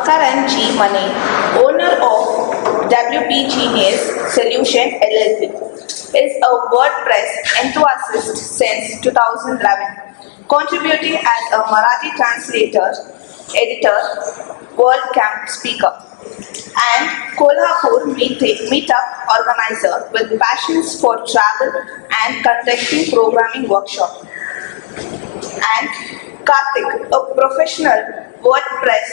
Makarand G. Money, owner of WP-CLI Solution LLP, is a WordPress enthusiast since 2011, contributing as a Marathi translator, editor, WordCamp speaker, and Kolhapur meetup organizer with passions for travel and conducting programming workshops. And Karthick, a professional WordPress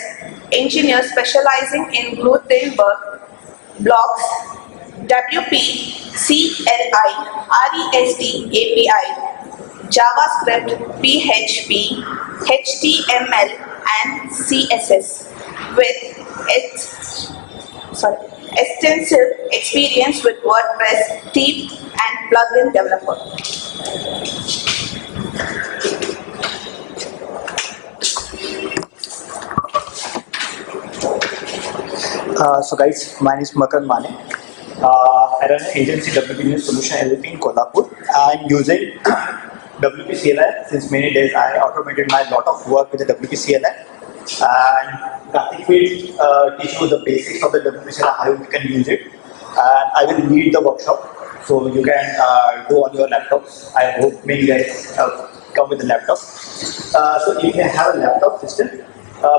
engineer specializing in Gutenberg blocks, WP-CLI, REST API, JavaScript, PHP, HTML, and CSS with extensive experience with WordPress theme and plugin developer. So guys, my name is Makarand. I run an agency WP Solution LLP in Kolhapur. I'm using WP-CLI since many days. I automated my lot of work with the WP-CLI, and Karthick will teach you the basics of the WP-CLI, how you can use it, and I will lead the workshop so you can do on your laptops. I hope many guys come with a laptop. So if you have a laptop system,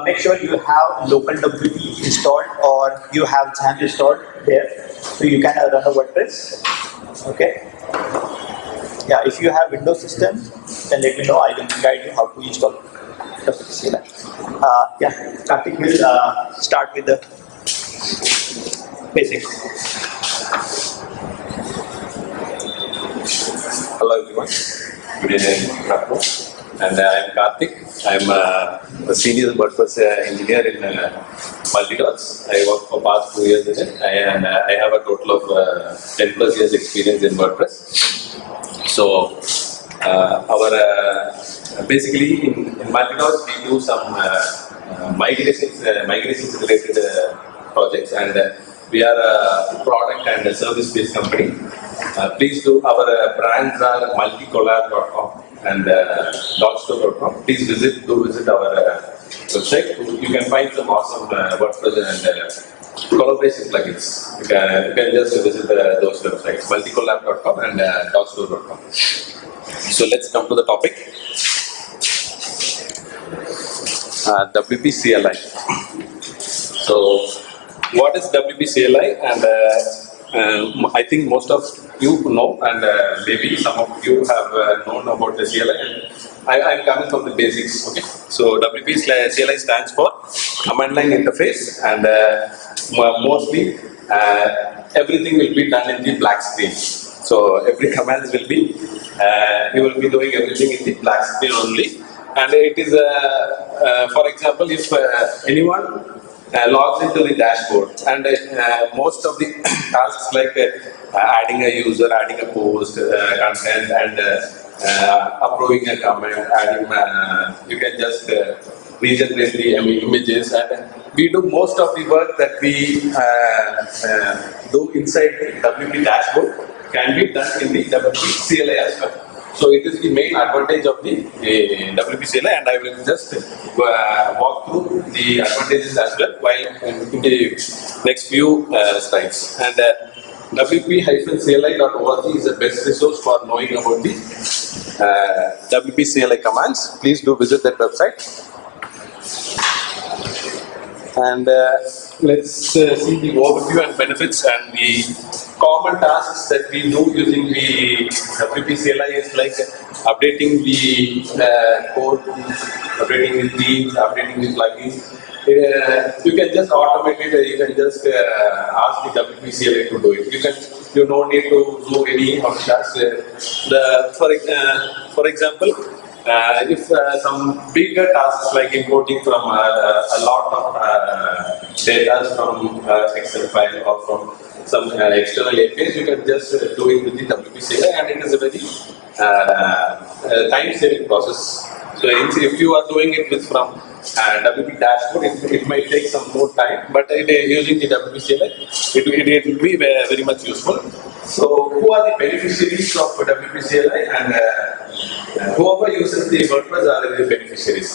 make sure you have local WP installed or you have XAMPP installed there, so you can run a WordPress. Okay. Yeah, if you have Windows system, then let me know. I will guide you how to install WP-CLI. Yeah, Karthick will start with the basics. Hello everyone, good evening, and I am Karthick. I am a senior WordPress engineer in Multidots. I work for past 2 years in it, and I have a total of 10 plus years experience in WordPress. So basically in Multidots we do some migrations related projects, and we are a product and a service based company. Please do, our brands are multicollab.com and dotstore.com. Please visit our website. You can find some awesome WordPress and collaboration plugins. You can just visit those websites, multicollab.com and dotstore.com. So let's come to the topic. WP-CLI. So what is WP-CLI? And I think most of you know, and maybe some of you have known about the CLI. And I'm coming from the basics. Okay. So WP-CLI stands for command line interface, and mostly everything will be done in the black screen. So every commands will be you will be doing everything in the black screen only. And it is for example, if anyone logs into the dashboard, and most of the tasks like adding a user, adding a post, content, and approving a comment, adding you can just regenerate the images, and we do most of the work that we do inside the WP dashboard can be done in the WP-CLI as well. So it is the main advantage of the WP-CLI, and I will just walk through the advantages as well while in the next few slides. And WP-CLI.org is the best resource for knowing about the WP-CLI commands. Please do visit that website. And let's see the overview and benefits and the common tasks that we do using the WP-CLI is like updating the code, updating the themes, updating the plugins. You can just automate it. You can just ask the WP-CLI to do it. You don't need to do any of the tasks. For example, if some bigger tasks like importing from a lot of data from Excel file or from some external APIs, you can just do it with the WP-CLI, and it is a very time-saving process. So if you are doing it with from WP dashboard, it might take some more time, but using the WP-CLI, it will be very much useful. So who are the beneficiaries of WP-CLI, and whoever uses the WordPress are the beneficiaries.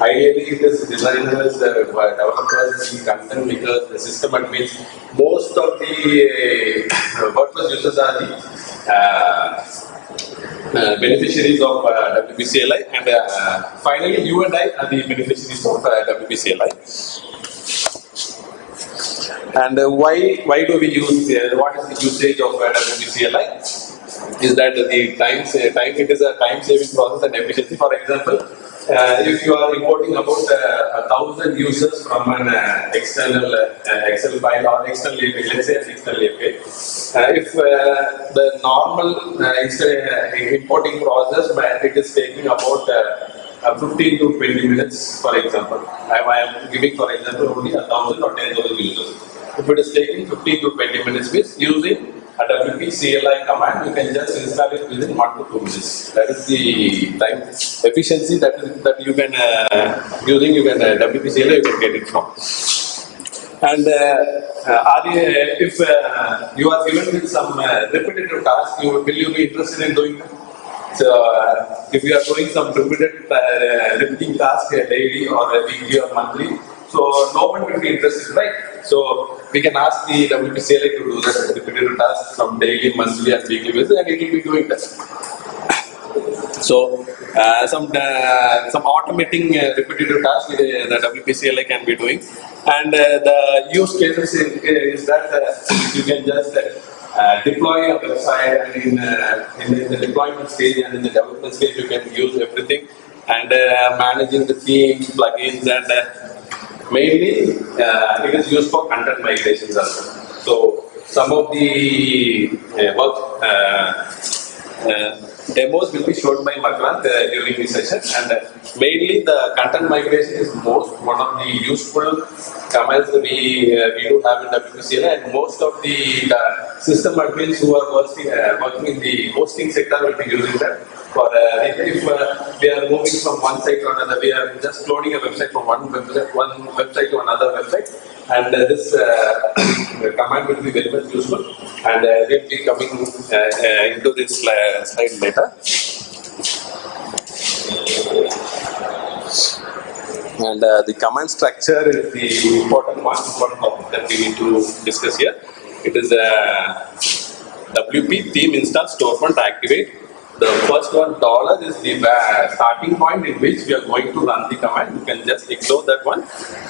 Ideally, it is designers, developers, the content makers, the system admins. Most of the WordPress users are the beneficiaries of WP-CLI, and finally, you and I are the beneficiaries of WP-CLI. And why do we use? What is the usage of WP-CLI? Is that the time it is a time saving process and efficiency. For example, if you are importing about 1,000 users from an external Excel file or external API, let's say an external API, if the normal importing process, it is taking about 15 to 20 minutes, for example. I am giving, for example, only 1,000 or 10,000 users. If it is taking 15 to 20 minutes, means using a WP-CLI command, you can just install it within 1 to 2 minutes. That is the time efficiency that you can using WP-CLI you can get it from. And if you are given with some repetitive task, will you be interested in doing that? So if you are doing some repeating task daily or weekly or monthly, so no one will be interested, right? So we can ask the WP-CLI to do that repetitive task from daily, monthly, and weekly basis, and it will be doing that. So some automating repetitive tasks the WP-CLI can be doing, and the use cases is that you can just deploy a website, and in the deployment stage and in the development stage you can use everything, and managing the themes, plugins, and mainly it is used for content migrations also. So some of the demos will be shown by Makarand during this session, and mainly the content migration is one of the useful commands that we do have in WP-CLI, and most of the system admins who are working in the hosting sector will be using that. For if we are moving from one site to another, we are just cloning a website from one website to another website, and this command will be very much useful, and we'll be coming into this slide later. And the command structure is the important topic that we need to discuss here. It is WP theme install storefront activate. The first one dollar is the starting point in which we are going to run the command. You can just ignore that one.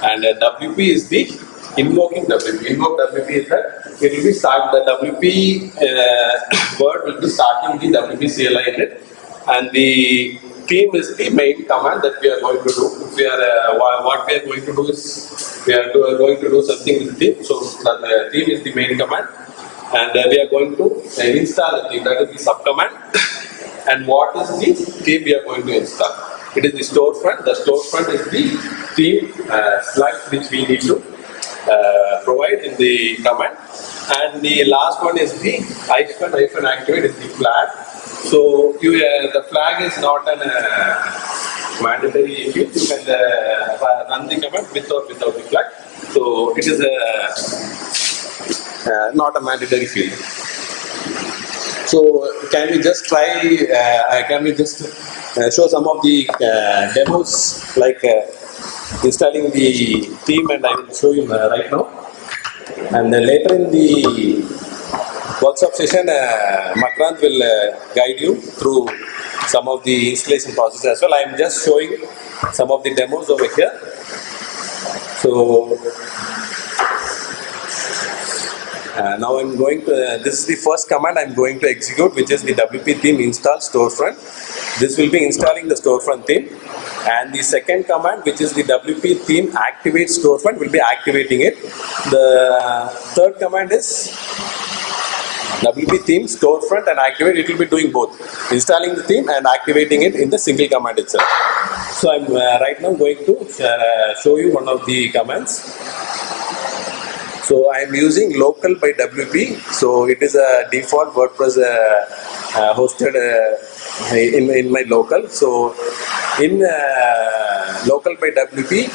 And WP is the invoking WP. Invoke WP is that it will be the WP word will be starting the WP-CLI in it, and the theme is the main command that we are going to do. If we are what we are going to do is we are going to do something with the theme. So the theme is the main command, and we are going to install the theme. That is the subcommand. And what is the theme we are going to install? It is the storefront. The storefront is the theme flag which we need to provide in the command. And the last one is the hyphen activate is the flag. So the flag is not an mandatory field. You can run the command with or without the flag. So it is not a mandatory field. So can we just try? Can we just show some of the demos, like installing the theme, and I will show you right now. And then later in the workshop session, Makarand will guide you through some of the installation process as well. I am just showing some of the demos over here. So now I'm going to, this is the first command I'm going to execute, which is the WP theme install storefront. This will be installing the storefront theme. And the second command, which is the WP theme activate storefront, will be activating it. The third command is WP theme storefront and activate. It will be doing both, installing the theme and activating it in the single command itself. So I'm right now going to show you one of the commands. So I am using local by WP. So it is a default WordPress hosted in my local. So in local by WP,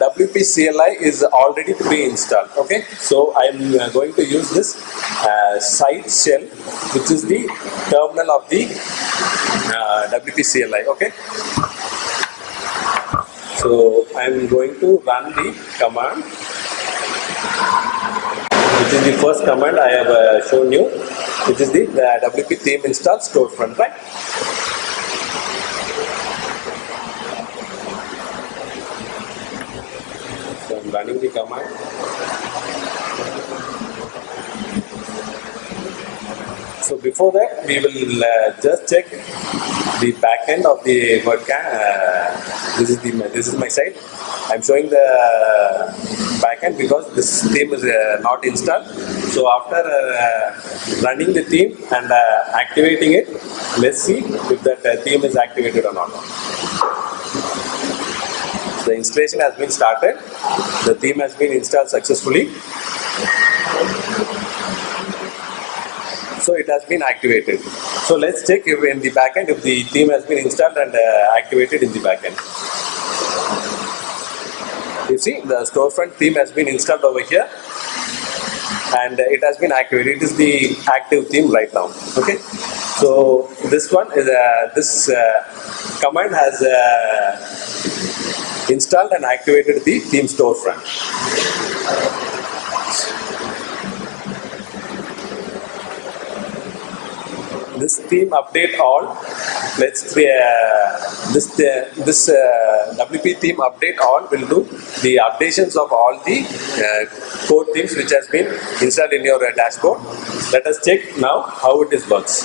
WP-CLI is already pre-installed. Okay, so I am going to use this site shell, which is the terminal of the WP-CLI. Okay. So I am going to run the command, which is the first command I have shown you, which is the WP theme install storefront, right? So I'm running the command. So before that, we will just check the back end of the WordCamp. This is my site. I'm showing the back end because this theme is not installed. So after running the theme and activating it, let's see if that theme is activated or not. The installation has been started. The theme has been installed successfully. So it has been activated. So let's check if in the backend if the theme has been installed and activated in the backend. You see the storefront theme has been installed over here and it has been activated. It is the active theme right now. Okay. So this one is this command has installed and activated the theme storefront. This theme update all. Let's this WP theme update all will do the updations of all the core themes which has been installed in your dashboard. Let us check now how it works.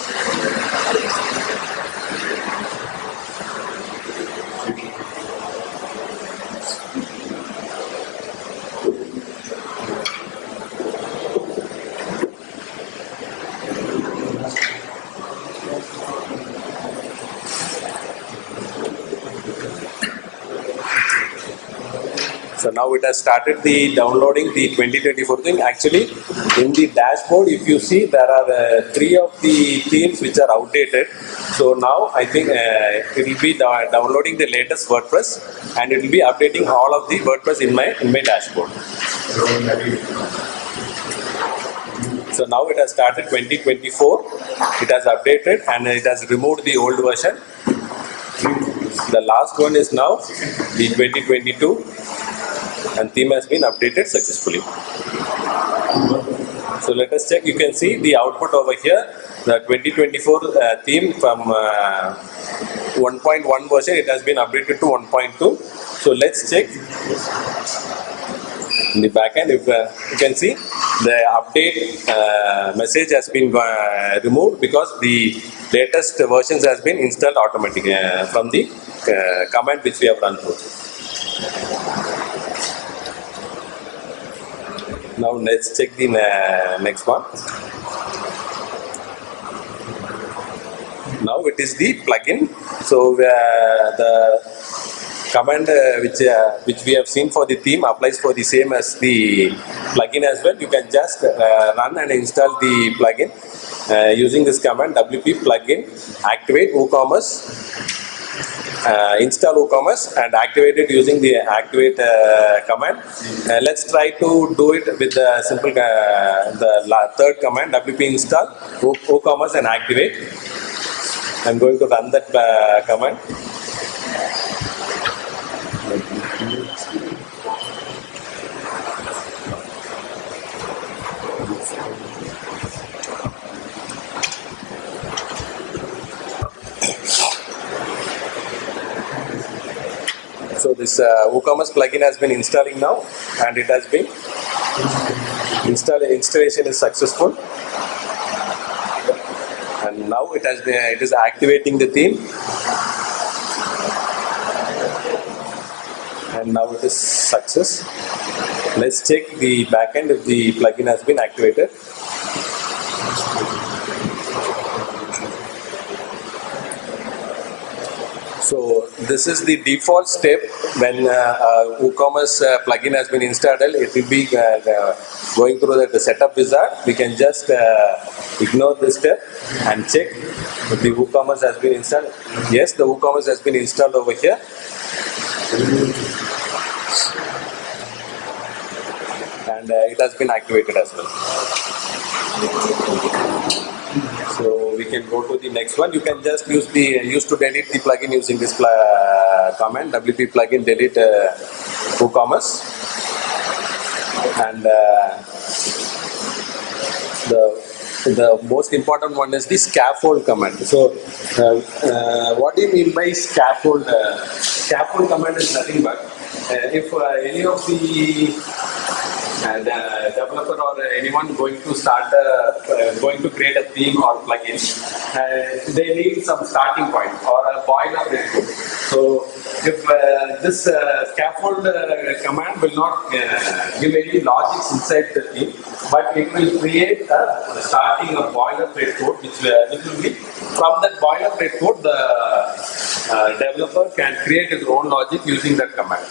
So now it has started the downloading the 2024 thing. Actually, in the dashboard, if you see, there are 3 of the themes which are outdated. So now I think it will be downloading the latest WordPress and it will be updating all of the WordPress in my dashboard. So now it has started 2024. It has updated and it has removed the old version. The last one is now the 2022. And theme has been updated successfully. So let us check. You can see the output over here. The 2024 theme from 1.1 version, it has been updated to 1.2. So let's check in the backend. If you can see the update message has been removed because the latest versions has been installed automatically from the command which we have run through. Now let's check the next one. Now it is the plugin. So the command which we have seen for the theme applies for the same as the plugin as well. You can just run and install the plugin using this command WP plugin activate WooCommerce. Install WooCommerce and activate it using the activate command. Let's try to do it with the simple the third command WP install WooCommerce and activate. I'm going to run that command. So this WooCommerce plugin has been installing now and it has been installation is successful. And now it is activating the theme. And now it is success. Let's check the backend if the plugin has been activated. So this is the default step when WooCommerce plugin has been installed. It will be going through the setup wizard. We can just ignore this step and check if the WooCommerce has been installed. Yes, the WooCommerce has been installed over here. And it has been activated as well. So we can go to the next one. You can just use to delete the plugin using this command WP plugin delete WooCommerce, and the most important one is the scaffold command. So, what do you mean by scaffold? Scaffold command is nothing but if any of the developer or anyone going to start going to create a theme or plugin, they need some starting point or a boilerplate code. So if this scaffold command will not give any logics inside the theme, but it will create a starting a boilerplate code, which will be from that boilerplate code the developer can create his own logic using that command,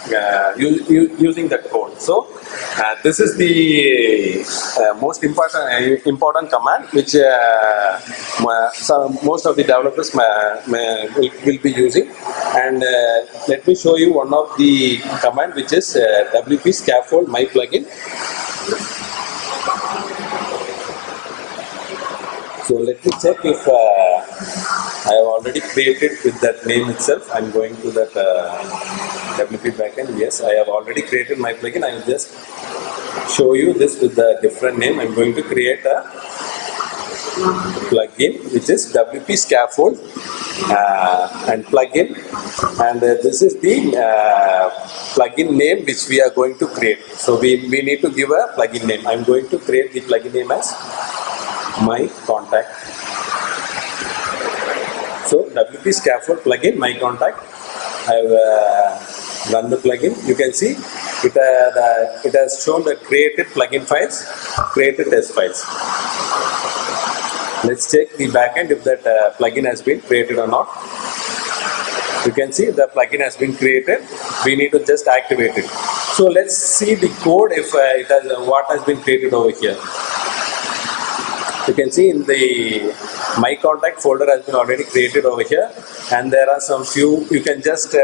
using that code. So this is the most important command which most of the developers will be using. And let me show you one of the command, which is WP scaffold my plugin. So let me check if I have already created with that name itself. I'm going to that WP backend. Yes, I have already created my plugin. I will just show you this with a different name. I'm going to create a plugin which is WP scaffold and plugin, and this is the plugin name which we are going to create. So we need to give a plugin name. I'm going to create the plugin name as my contact. So WP scaffold plugin my contact. I've run the plugin. You can see it has shown the created plugin files, created test files. Let's check the backend if that plugin has been created or not. You can see the plugin has been created. We need to just activate it. So let's see the code if it has what has been created over here. You can see in the my contact folder has been already created over here, and there are some few. You can just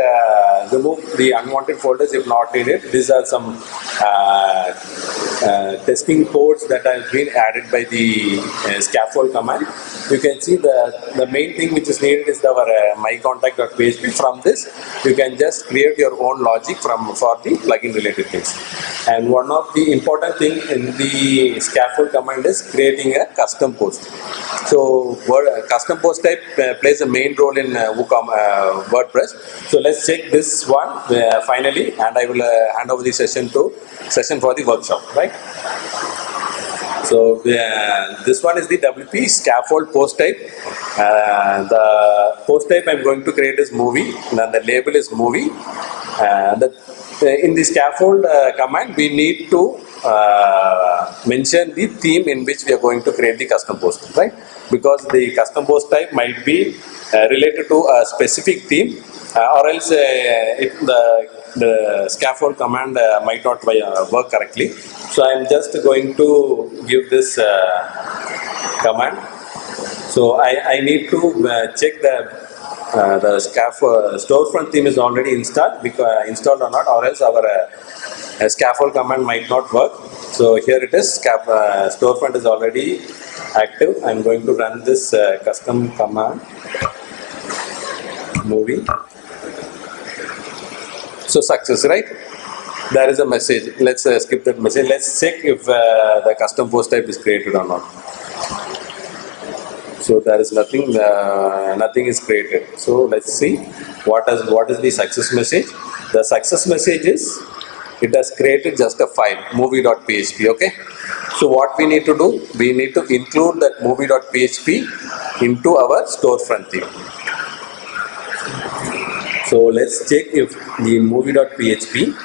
remove the unwanted folders if not needed. These are some testing codes that have been added by the scaffold command. You can see the main thing which is needed is our mycontact.php. From this, you can just create your own logic for the plugin related things. And one of the important thing in the scaffold command is creating a custom post. So custom post type plays a main role in WordPress. So let's check this one finally, and I will hand over the session for the workshop, right? So this one is the WP scaffold post type. The post type I'm going to create is movie, and the label is movie. In the scaffold command, we need to mention the theme in which we are going to create the custom post, right? Because the custom post type might be related to a specific theme, or else the scaffold command might not work correctly. So I'm just going to give this command. So I need to check the storefront theme is already installed, installed or not, or else our scaffold command might not work. So here it is, storefront is already active. I'm going to run this custom command movie. So success, right? There is a message. Let's skip that message. Let's check if the custom post type is created or not. So there is nothing. Nothing is created. So let's see what is the success message. The success message is it has created just a file movie.php. Okay. So what we need to do? We need to include that movie.php into our storefront theme. So let's check if the movie.php.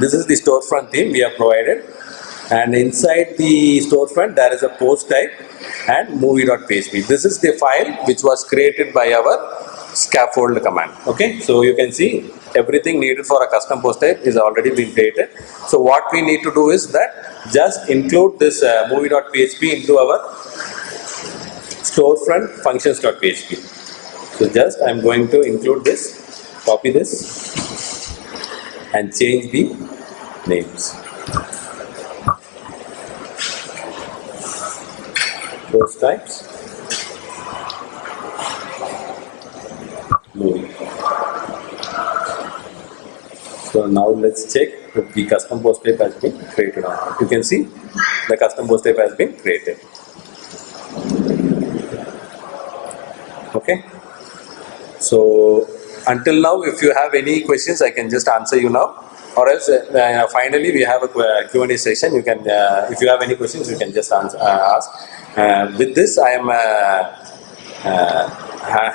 This is the storefront theme we have provided, and inside the storefront there is a post type and movie.php. This is the file which was created by our scaffold command. Okay, so you can see everything needed for a custom post type is already been created. So what we need to do is that just include this movie.php into our storefront functions.php. So just I'm going to include this, copy this, and change the names. Post types, movie. So now let's check if the custom post type has been created or not. You can see the custom post type has been created. Okay. So until now, if you have any questions, I can just answer you now. Or else, finally, we have a Q&A session. You can, if you have any questions, you can just ask. With this, I am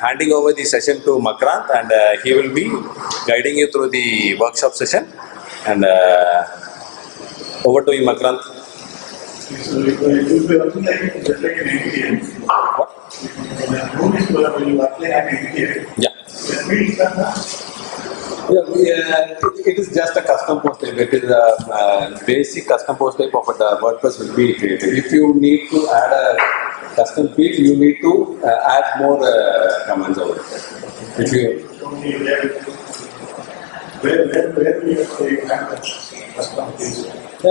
handing over the session to Makarand, and he will be guiding you through the workshop session. And over to you, Makarand. So it will be working like just like an ATM. What? When you apply an ATM, Yeah. that means that It is just a custom post type. It is a basic custom post type of the WordPress will be created. If you need to add a custom field, you need to add more commands over there. If you only where we have to have custom things.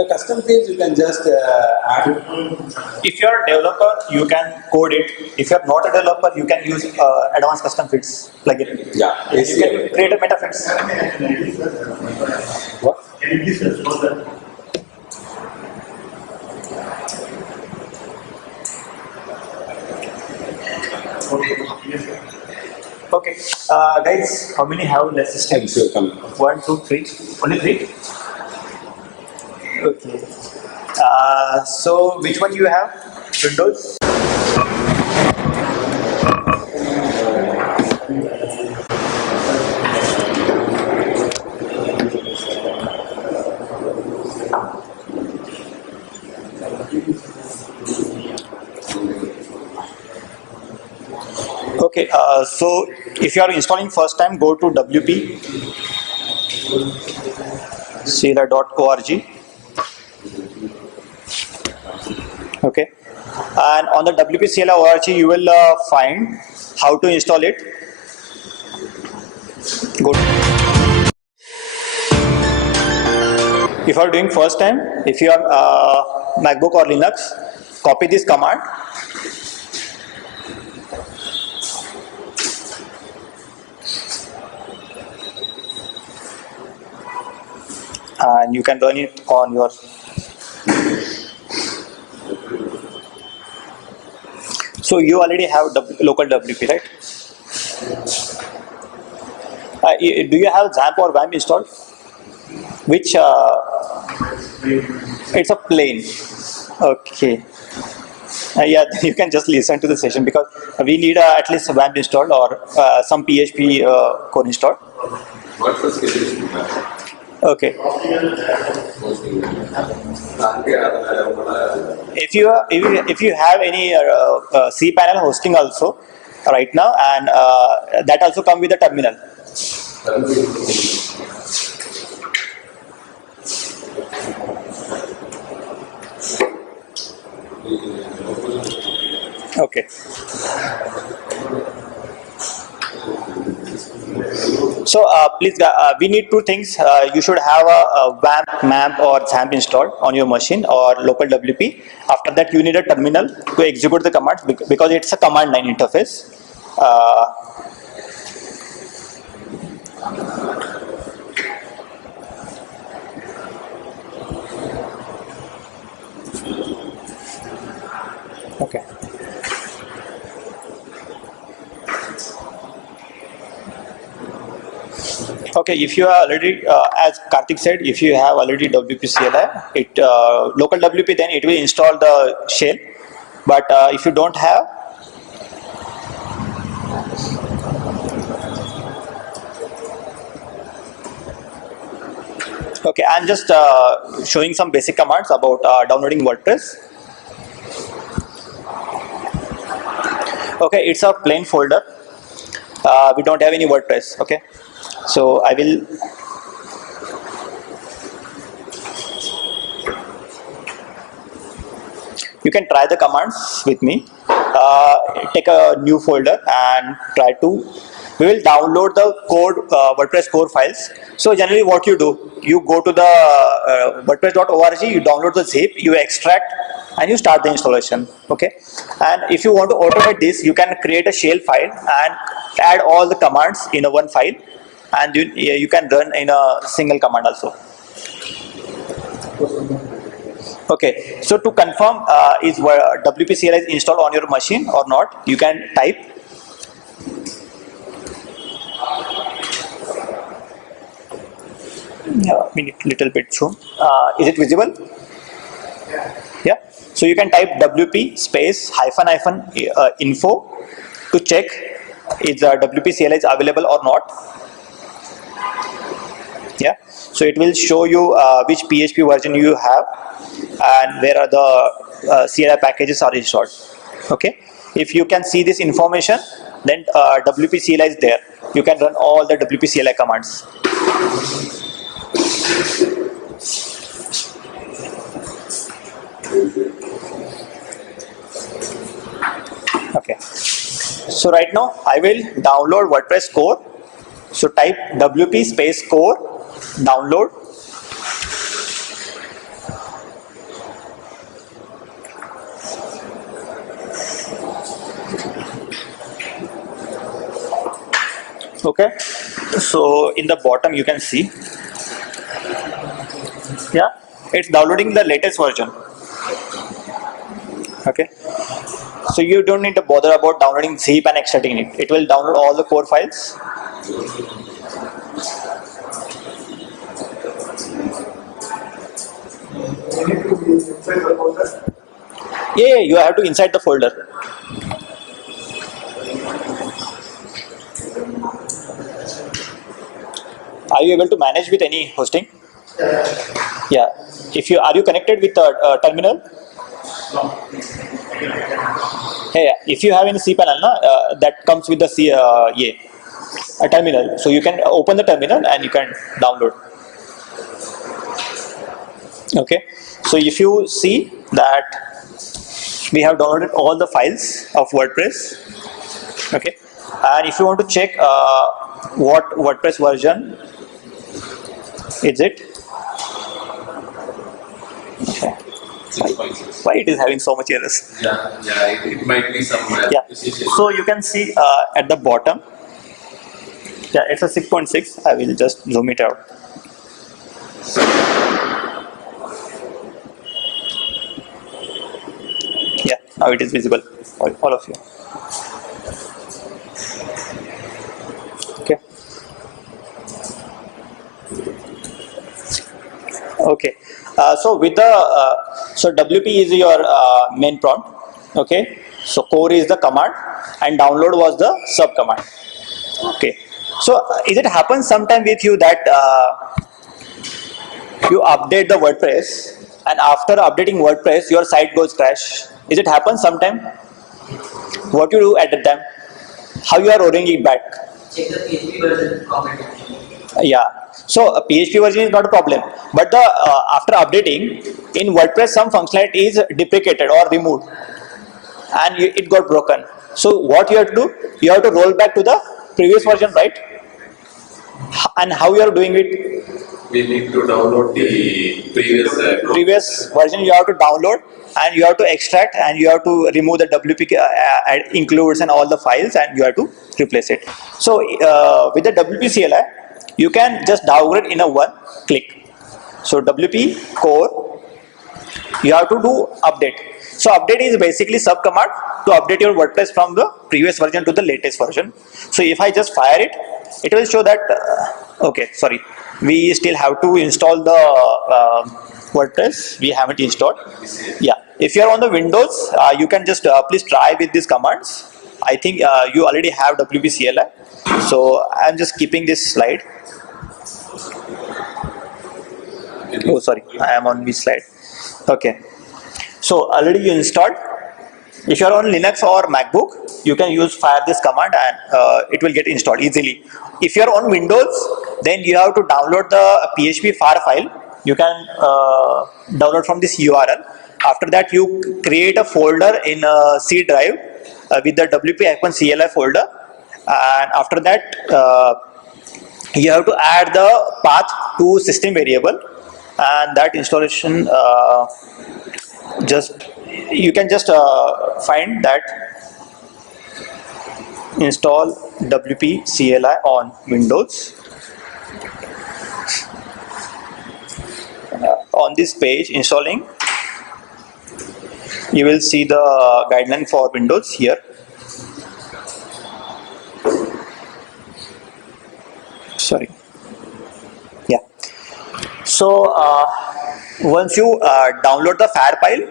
custom fields, you can just add. If you're a developer, you can code it. If you're not a developer, you can use advanced custom fields plugin. Yeah. You can create a meta fields. What? Can you please expose that? Okay. Yes, sir. Okay, guys, how many have less systems? Thank you. Come. 1, 2, 3. Only 3. Okay. So which one you have? Windows. Okay, so if you are installing first time, go to WP-CLI.org. Okay, and on the WP-CLI.org you will find how to install it. Go. If you are doing first time, if you are MacBook or Linux, copy this command. And you can run it on your so you already have local WP, right? Do you have XAMPP or WAMP installed? Which it's a plain. Okay. Yeah, you can just listen to the session because we need at least a WAMP installed or some PHP code installed. WordPress is Okay. If you have any cPanel hosting also right now, and that also come with a terminal. Okay. So please, we need two things. You should have a WAMP, MAMP or XAMPP installed on your machine or local WP. After that, you need a terminal to execute the commands because it's a command line interface. Okay. Okay, if you are already, as Karthik said, if you have already WP-CLI, local WP, then it will install the shell. But if you don't have, okay, I'm just showing some basic commands about downloading WordPress. Okay, it's a plain folder. We don't have any WordPress. Okay. So I will you can try the commands with me. Take a new folder and try to we will download the code WordPress core files. So generally what you do, you go to the WordPress.org, you download the zip, you extract and you start the installation. Okay, and if you want to automate this, you can create a shell file and add all the commands in a one file. and you can run in a single command also. Okay, so to confirm is WP-CLI is installed on your machine or not, you can type little bit zoom. Is it visible? Yeah. So you can type WP space -- info to check is WP-CLI is available or not. Yeah. So it will show you which PHP version you have and where are the CLI packages are installed. Okay. If you can see this information, then WP-CLI is there. You can run all the WP-CLI commands. Okay. So right now I will download WordPress core. So type WP space core download. Okay. So in the bottom you can see, yeah, it's downloading the latest version. Okay. So you don't need to bother about downloading zip and extracting it. It will download all the core files. You need to be inside the folder. Yeah, you have to inside the folder. Are you able to manage with any hosting? Yeah. If you are you connected with a terminal? Hey, if you have any cPanel, that comes with the a terminal. So you can open the terminal and you can download. Okay. So if you see that we have downloaded all the files of WordPress. Okay. And if you want to check what WordPress version is it? Okay. 6.6. Why it is having so much errors? Yeah, it might be some. Yeah. So you can see at the bottom. Yeah, it's a 6.6. I will just zoom it out. Yeah, now it is visible, all of you. Okay. Okay. So with the so WP is your main prompt. Okay. So core is the command and download was the sub command. Okay. So is it happen sometime with you that you update the WordPress and after updating WordPress your site goes crash? Is it happen sometime? What you do at the time? How you are rolling it back? Check the PHP version comment. Yeah. So a PHP version is not a problem, but the after updating in WordPress some functionality is deprecated or removed, and it got broken. So what you have to do? You have to roll back to the previous version, right? And how you are doing it? We need to download the Previous version you have to download and you have to extract and you have to remove the WP includes and all the files and you have to replace it. So with the WP-CLI you can just downgrade in a one click. So WP core you have to do update. So update is basically sub command to update your WordPress from the previous version to the latest version. So if I just fire it, it will show that okay, sorry, we still have to install the WordPress. We haven't installed. Yeah, if you are on the Windows, you can just please try with these commands. I think you already have WP-CLI. So I'm just keeping this slide. Oh, sorry, I am on this slide. Okay. So already you installed. If you are on Linux or MacBook, you can fire this command and it will get installed easily. If you are on Windows, then you have to download the PHP FAR file. You can download from this URL. After that, you create a folder in a C drive with the WP-CLI folder, and after that, you have to add the path to system variable, and that installation you can just find that install WP-CLI on Windows this page installing, you will see the guideline for Windows here. Sorry. Yeah. So once you download the FAR file,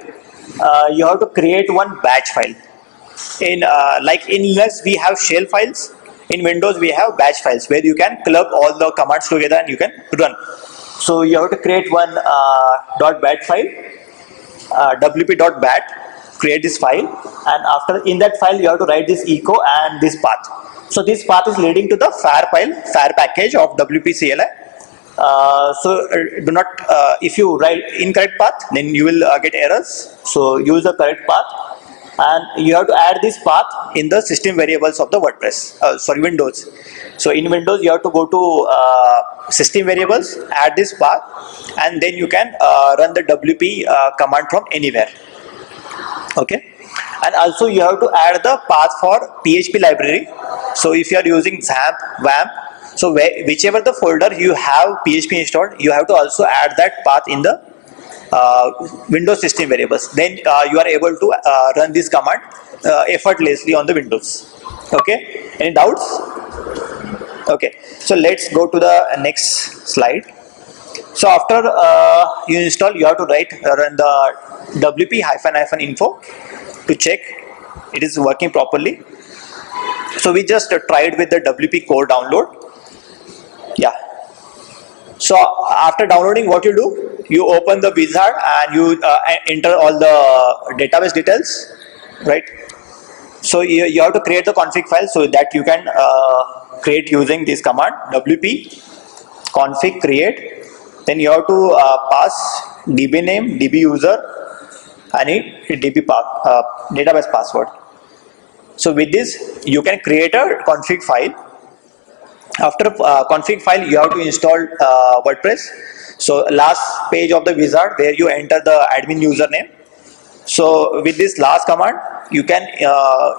you have to create one batch file. In like in Linux we have shell files. In Windows we have batch files where you can club all the commands together and you can run. So you have to create one .bat file, wp.bat. Create this file, and after in that file you have to write this echo and this path. So this path is leading to the FAR file, FAR package of WP-CLI. Do not if you write incorrect path, then you will get errors. So use the correct path, and you have to add this path in the system variables of the WordPress. Windows. So in Windows you have to go to system variables, add this path, and then you can run the WP command from anywhere. Okay, and also you have to add the path for PHP library. So if you are using XAMPP, WAMP, so whichever the folder you have PHP installed, you have to also add that path in the Windows system variables. Then you are able to run this command effortlessly on the Windows. Okay, any doubts? Okay, so let's go to the next slide. So after you install, you have to run the wp-info to check it is working properly. So we just tried with the WP core download. Yeah. So after downloading, what you do? You open the wizard and you enter all the database details, right? So you have to create the config file so that you can create using this command wp config create. Then you have to pass db name, db user, and db database password. So with this, you can create a config file. After config file, you have to install WordPress. So last page of the wizard where you enter the admin username. So with this last command, you can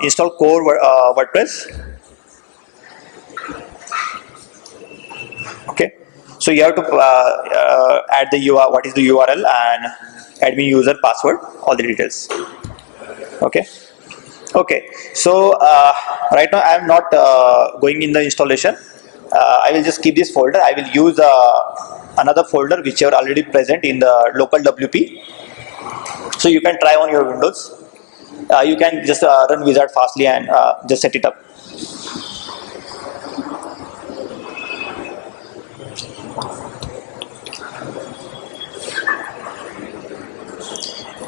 install core WordPress. Okay. So you have to add the URL, what is the URL and admin user password, all the details. Okay. Okay. So right now I am not going in the installation. I will just keep this folder. I will use another folder which are already present in the local WP. So you can try on your Windows. You can just run wizard fastly and just set it up.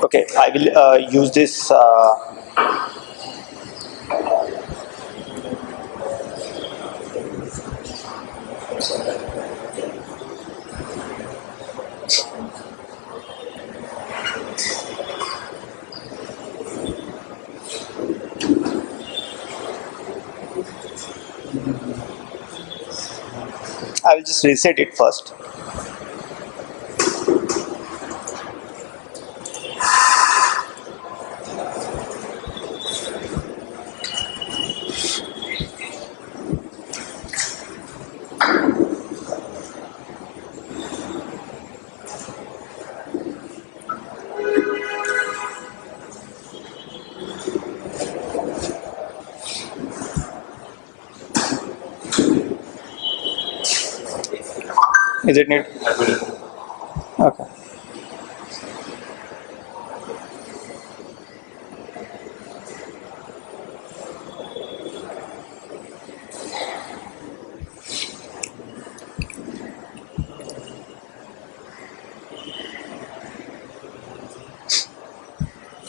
Okay, I will use this I will just reset it first. Is it need? Okay.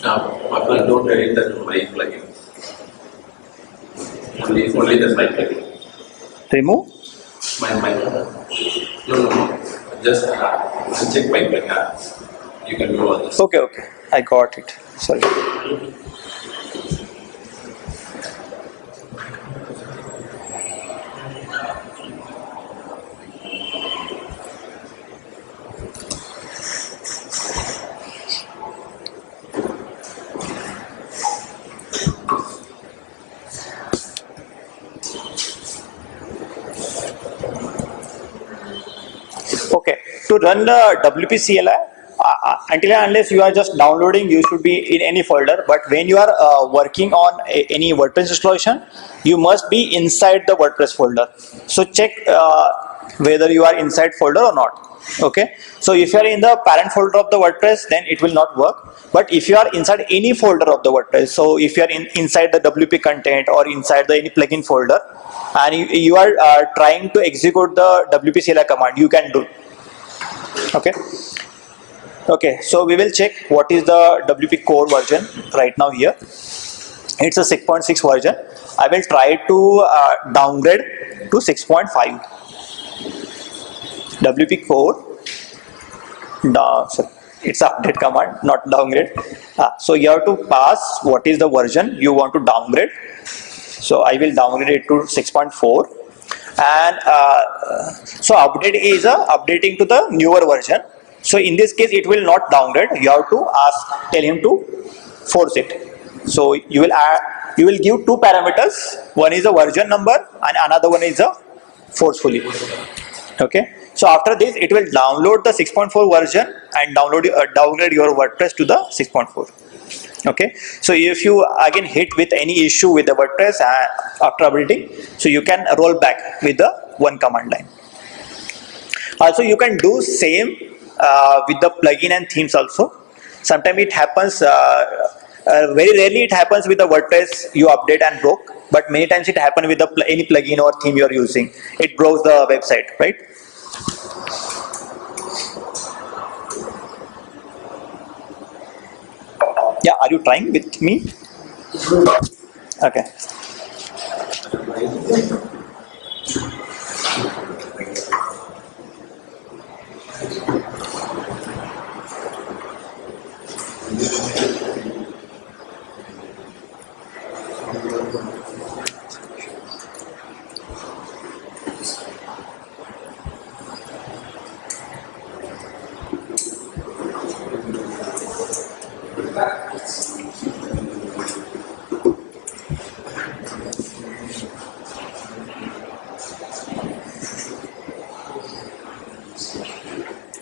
Now, don't edit that my plugin. Only the my plugin. Remove? My no. Just uncheck my plugin. You can do all this. Okay, okay. I got it. Sorry. Okay, to run the WP-CLI, until and unless you are just downloading, you should be in any folder. But when you are working on any WordPress installation, you must be inside the WordPress folder. So check whether you are inside folder or not. Okay, so if you are in the parent folder of the WordPress, then it will not work. But if you are inside any folder of the WordPress, so if you are inside the WP content or inside the any plugin folder, and you are trying to execute the WP-CLI command, you can do. Okay, so we will check what is the WP core version right now here. It's a 6.6 version. I will try to downgrade to 6.5. WP core, sorry, it's update command, not downgrade. So you have to pass what is the version you want to downgrade. So I will downgrade it to 6.4. And so update is updating to the newer version. So in this case, it will not downgrade. You have to tell him to force it. So you will give two parameters. One is the version number and another one is the forcefully. Okay. So after this, it will download the 6.4 version and downgrade your WordPress to the 6.4. Okay, so if you again hit with any issue with the WordPress after updating, so you can roll back with the one command line. Also, you can do same with the plugin and themes also. Sometimes it happens, very rarely it happens with the WordPress you update and broke, but many times it happens with the any plugin or theme you are using. It broke the website, right? Yeah, are you trying with me? Okay.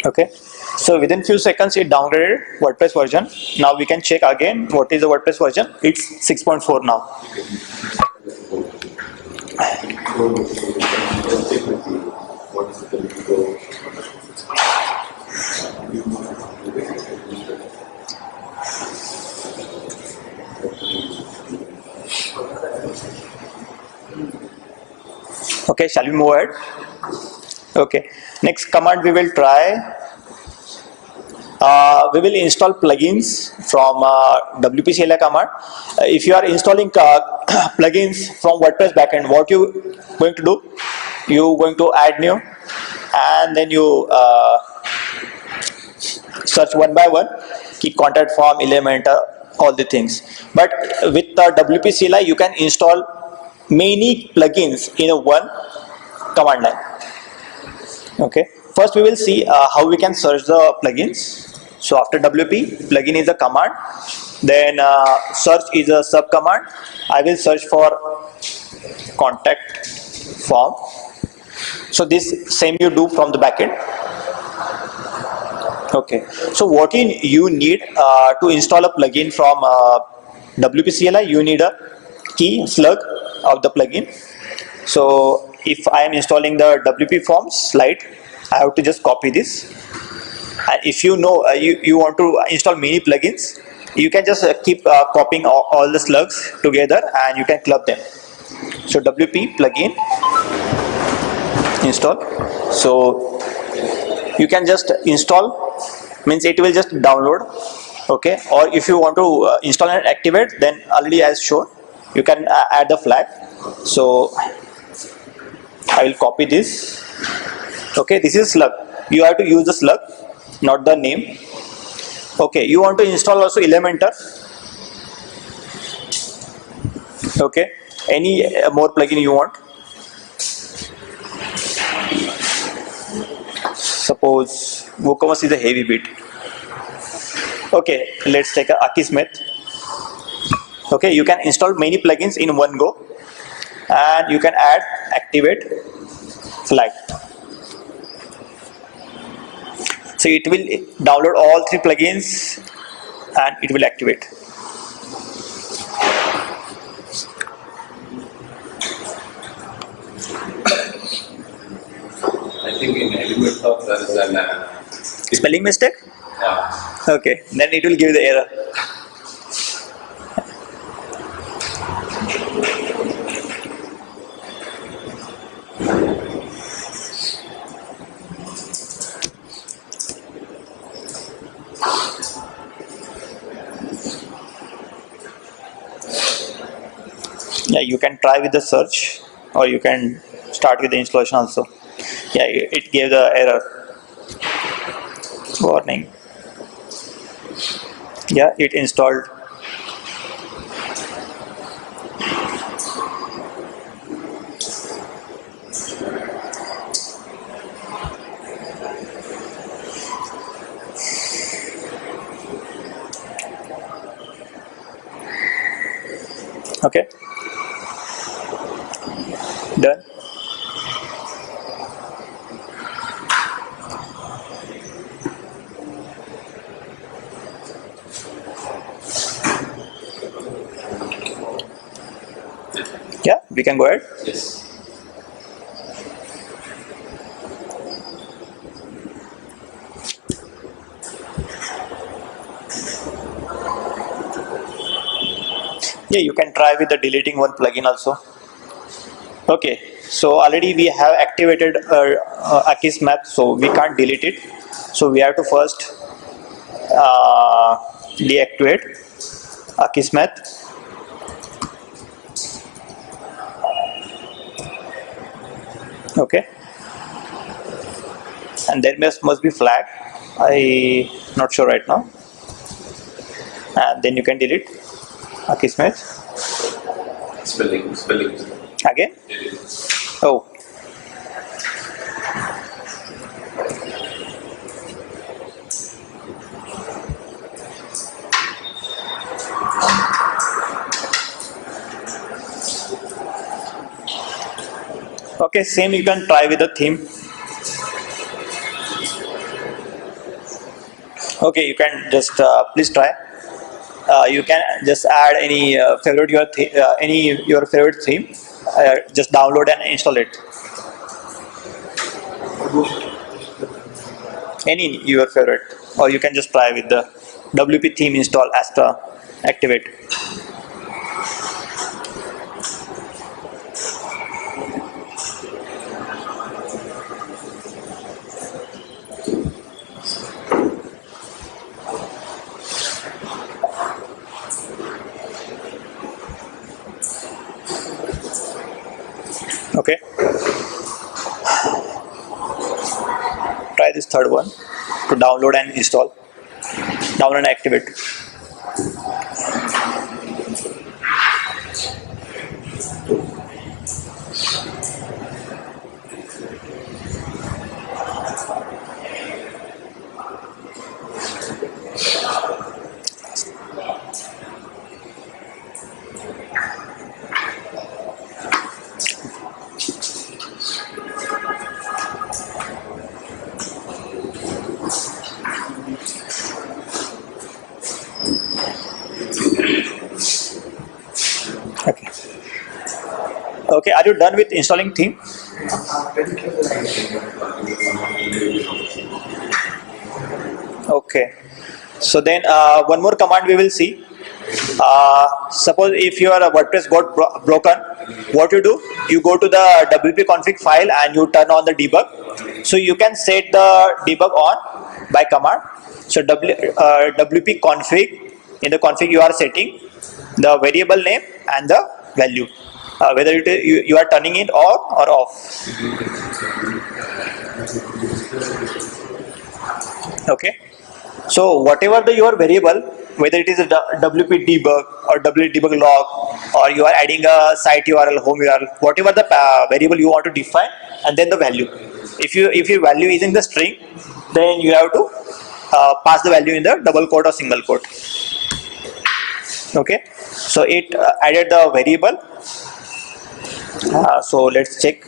Okay, so within few seconds it downgraded WordPress version. Now we can check again what is the WordPress version. It's 6.4 now. Okay, shall we move ahead? Okay, next command we will try. We will install plugins from WP-CLI command. If you are installing plugins from WordPress backend, what you going to do? You going to add new, and then you search one by one, keep contact form, Elementor, all the things. But with WP-CLI, you can install many plugins in a one command line. Okay, first we will see how we can search the plugins. So after WP, plugin is a command, then search is a sub command. I will search for contact form. So this same you do from the backend. Okay, so what you need to install a plugin from WP-CLI, you need a key slug of the plugin. So if I am installing the WP forms slide, I have to just copy this. And if you know you want to install many plugins, you can just keep copying all the slugs together and you can club them. So WP plugin install. So you can just install, means it will just download. Okay, or if you want to install and activate, then already as shown, you can add the flag. So I will copy this. Okay, this is slug. You have to use the slug, not the name. Okay, you want to install also Elementor. Okay, any more plugin you want. Suppose WooCommerce is a heavy bit. Okay, let's take a Akismet. Okay, you can install many plugins in one go, and you can add, activate, flag. So it will download all 3 plugins and it will activate. I think in element of there is an Spelling mistake? yeah. Okay, then it will give the error. Yeah, you can try with the search or you can start with the installation also. Yeah, it gave the error warning. Yeah, it installed. Okay, done. Yeah, we can go ahead. Yes. Yeah, you can try with the deleting one plugin also. Okay, so already we have activated Akis math, so we can't delete it. So we have to first deactivate Akis math. Okay, and there must be flag. I not sure right now. And then you can delete Akis math Spelling. again. Oh, okay. Same you can try with the theme. Okay, you can just please try. You can just add any favorite your favorite theme. Just download and install it. Any your favorite, or you can just try with the WP theme install Astra activate. Okay, try this third one to download and install. Download and activate. Okay. Okay, are you done with installing theme? Okay. So then one more command we will see. Suppose if your WordPress got broken, what you do? You go to the WP config file and you turn on the debug. So you can set the debug on by command. So WP config, in the config you are setting the variable name and the value, whether you are turning it on or off. Okay. So whatever your variable, whether it is a WP debug or WP debug log, or you are adding a site URL, home URL, whatever the variable you want to define, and then the value. If your value is in the string, then you have to pass the value in the double quote or single quote. Okay. So it added the variable. So let's check.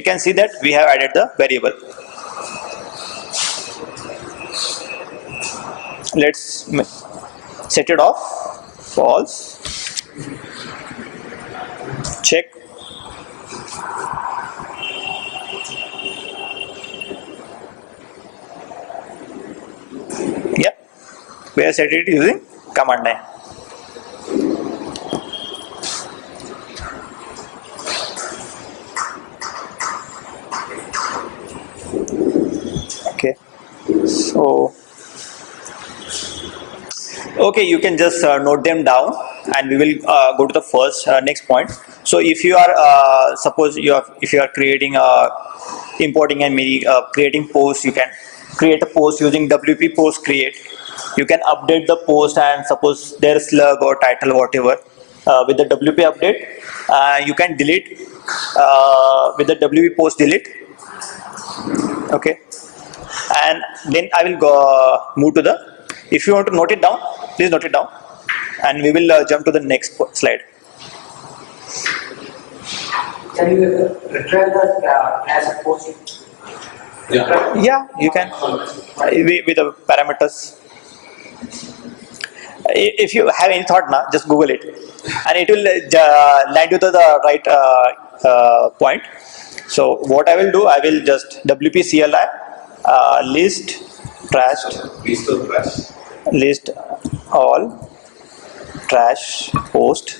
we can see that we have added the variable. Let's set it off, false, check. Yeah, we have set it using command line. Okay, so okay, you can just note them down, and we will go to the first next point. So if you are suppose if you are creating importing and creating posts, you can create a post using WP post create. You can update the post, and suppose there is slug or title whatever with the WP update, you can delete with the WP post delete. Okay, and then I will go move to the, if you want to note it down, please note it down, and we will jump to the next slide. Can you retrieve the as a post? Yeah, you can with the parameters. If you have any thought now, just Google it, and it will land you to the right point. So what I will do, I will just WP-CLI list trashed, Restore trash. list all trash post,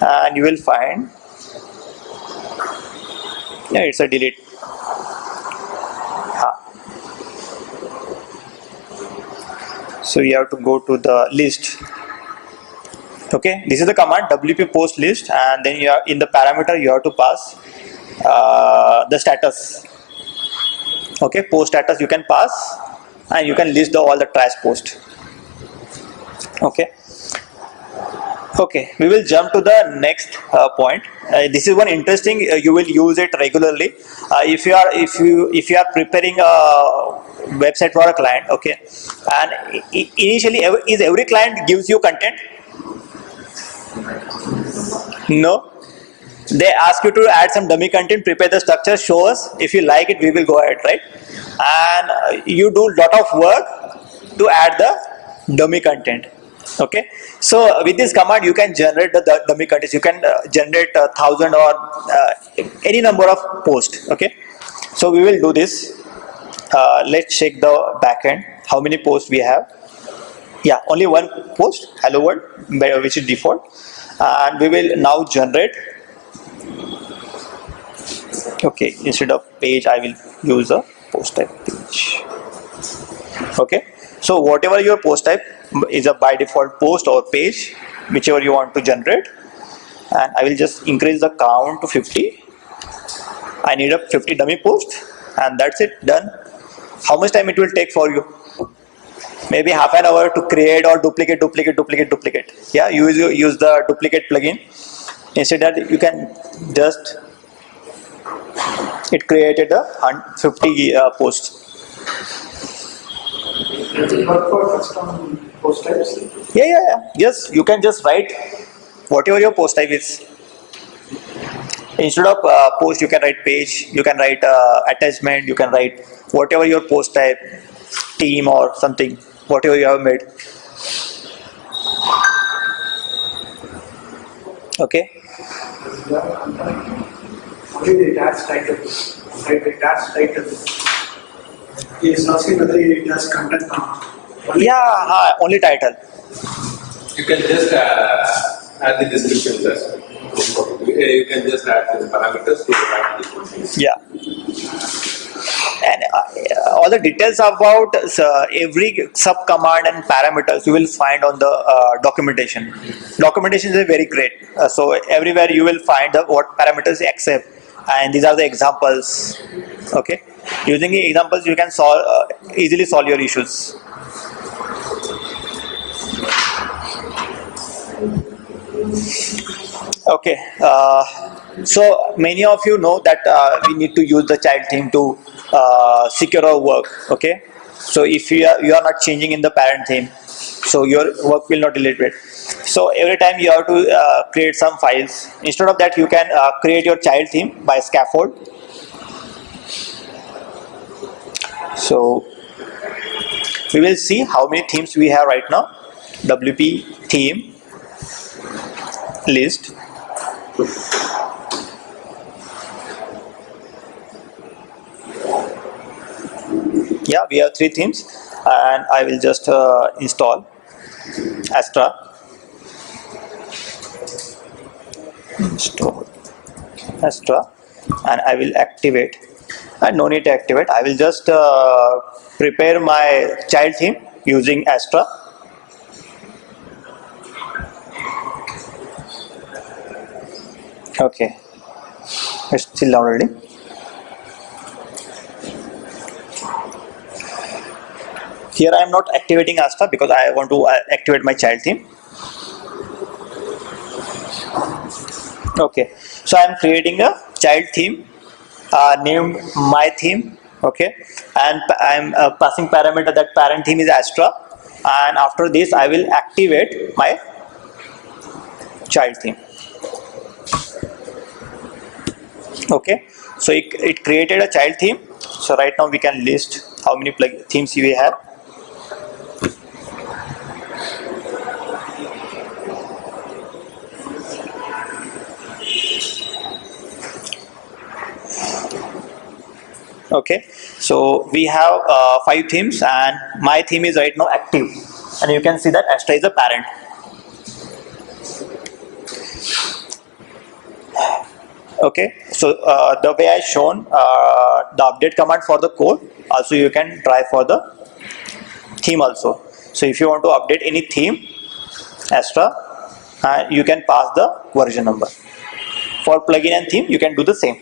and you will find, yeah, it's a delete. So you have to go to the list. Okay, this is the command WP post list, and then you are in the parameter you have to pass the status. Okay, post status you can pass, and you can list all the trash post. Okay. Okay, we will jump to the next point. This is one interesting. You will use it regularly if you are preparing a website for a client. Okay, and initially, is every client gives you content? No. They ask you to add some dummy content, prepare the structure, show us. If you like it, we will go ahead, right? And you do a lot of work to add the dummy content. Okay, so with this command you can generate the dummy contents. You can generate 1,000 or any number of posts. Okay, so we will do this. Let's check the backend, how many posts we have. Yeah, only one post, hello world, which is default, and we will now generate. Okay, instead of page I will use a post type page. Okay, so whatever your post type is a by default post or page, whichever you want to generate, and I will just increase the count to 50. I need a 50 dummy post, and that's it, done. How much time it will take for you? Maybe half an hour to create or duplicate. Yeah, use the duplicate plugin. Instead that you can just, it created a 50 posts. But for custom post types, Yeah. Yes, you can just write whatever your post type is. Instead of post, you can write page, you can write attachment, you can write whatever your post type, theme or something, whatever you have made. Okay. only the task title, right? The task title is asking whether it has content or not. Yeah, only title. You can just add the descriptions as well. You can just add the parameters to add the descriptions. Yeah. And all the details about every sub command and parameters you will find on the documentation. Documentation is very great. So everywhere you will find what parameters accept, and these are the examples. Okay, using the examples you can easily solve your issues. Okay, so many of you know that we need to use the child theme to secure our work. Okay, so if you are not changing in the parent theme, so your work will not delete it. So every time you have to create some files. Instead of that, you can create your child theme by scaffold. So we will see how many themes we have right now. WP theme list. Yeah, we have 3 themes, and I will just install Astra. Install Astra, and I will activate. And no need to activate. I will just prepare my child theme using Astra. Okay, it's still downloading. Here I am not activating Astra because I want to activate my child theme. Okay, so I am creating a child theme named my theme. Okay, and I am passing parameter that parent theme is Astra, and after this I will activate my child theme. Okay, so it created a child theme. So right now we can list how many themes we have. Okay, so we have 5 themes, and my theme is right now active, and you can see that Astra is a parent. Okay, so the way I shown the update command for the code, also you can try for the theme also. So if you want to update any theme, Astra, you can pass the version number. For plugin and theme, you can do the same.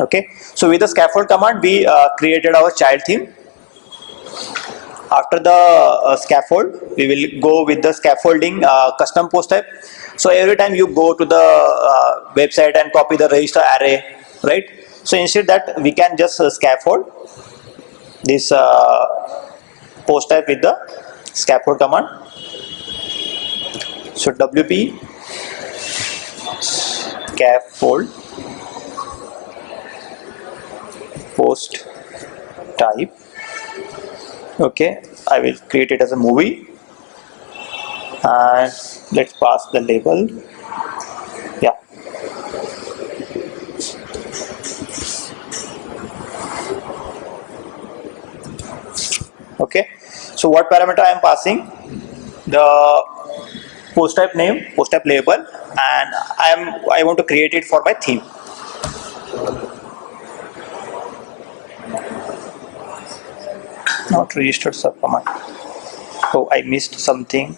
Okay, so with the scaffold command, we created our child theme. After the scaffold, we will go with the scaffolding custom post type. So every time you go to the website and copy the register array, right? So instead that we can just scaffold this post type with the scaffold command. So WP scaffold post type. Okay, I will create it as a movie, and let's pass the label. Yeah, okay, so what parameter I am passing? The post type name, post type label, and I want to create it for my theme. Not registered sub command. Oh, I missed something.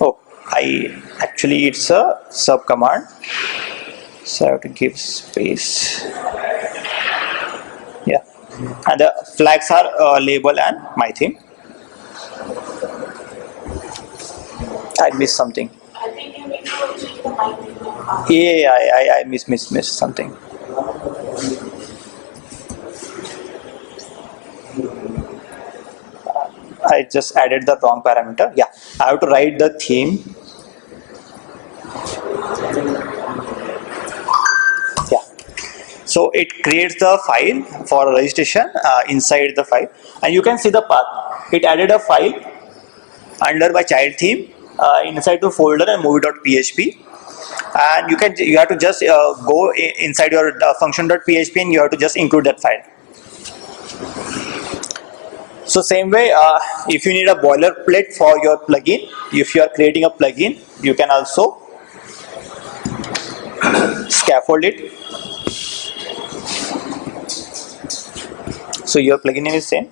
Oh, it's a sub command, so I have to give space. Yeah, and the flags are label and my theme. I missed something. I think you need to change the mic. Yeah, I missed something. I just added the wrong parameter. Yeah, I have to write the theme. Yeah, so it creates the file for registration inside the file, and you can see the path. It added a file under my child theme inside the folder and movie.php, and you have to just go inside your function.php, and you have to just include that file. So same way, if you need a boilerplate for your plugin, if you are creating a plugin, you can also scaffold it. So your plugin name is same?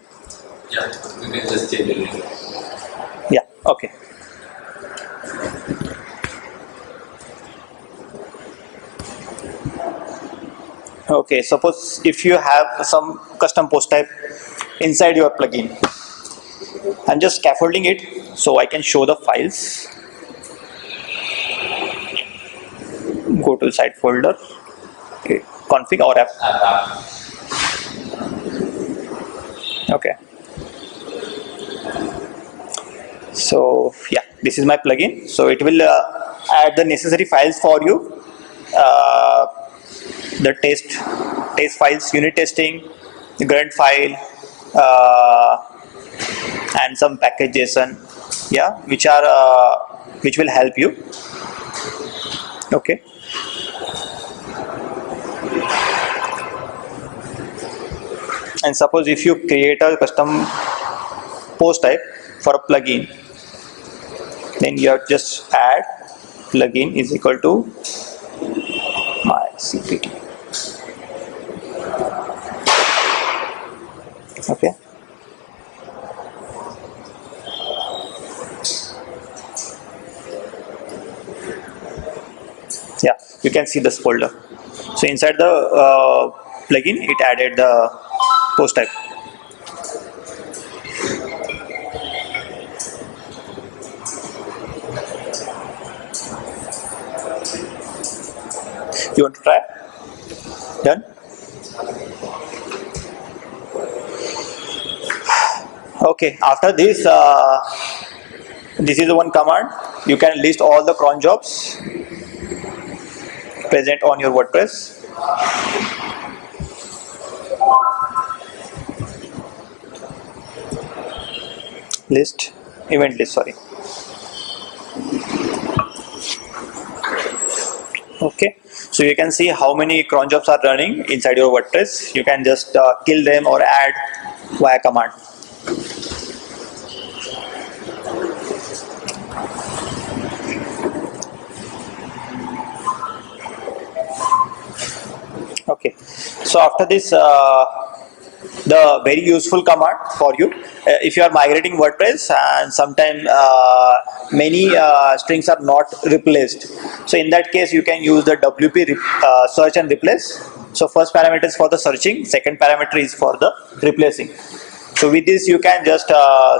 Yeah, you can just change the name. Yeah, okay. Okay, suppose if you have some custom post type inside your plugin, I'm just scaffolding it so I can show the files. Go to site folder, okay, config or app. Okay, So yeah, this is my plugin. So it will add the necessary files for you. The test files, unit testing, the grunt file, and some package JSON, yeah, which will help you. Okay. And suppose if you create a custom post type for a plugin, then you have just add plugin is equal to my CPT. Okay. Yeah, you can see this folder. So inside the plugin, it added the post type. You want to try? Done? Okay, after this, this is the one command. You can list all the cron jobs present on your WordPress. List, event list, sorry. Okay, so you can see how many cron jobs are running inside your WordPress. You can just kill them or add via command. Okay, so after this, the very useful command for you, if you are migrating WordPress and sometimes many strings are not replaced, so in that case you can use the WP search and replace. So first parameter is for the searching, second parameter is for the replacing. So with this you can just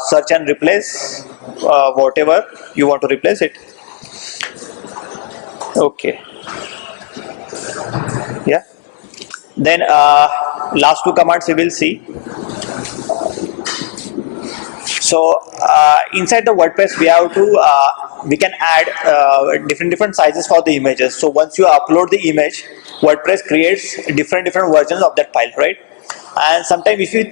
search and replace whatever you want to replace it. Okay, yeah. Then last two commands we will see. So inside the WordPress we have to we can add different sizes for the images. So once you upload the image, WordPress creates different versions of that file, right? And sometimes if you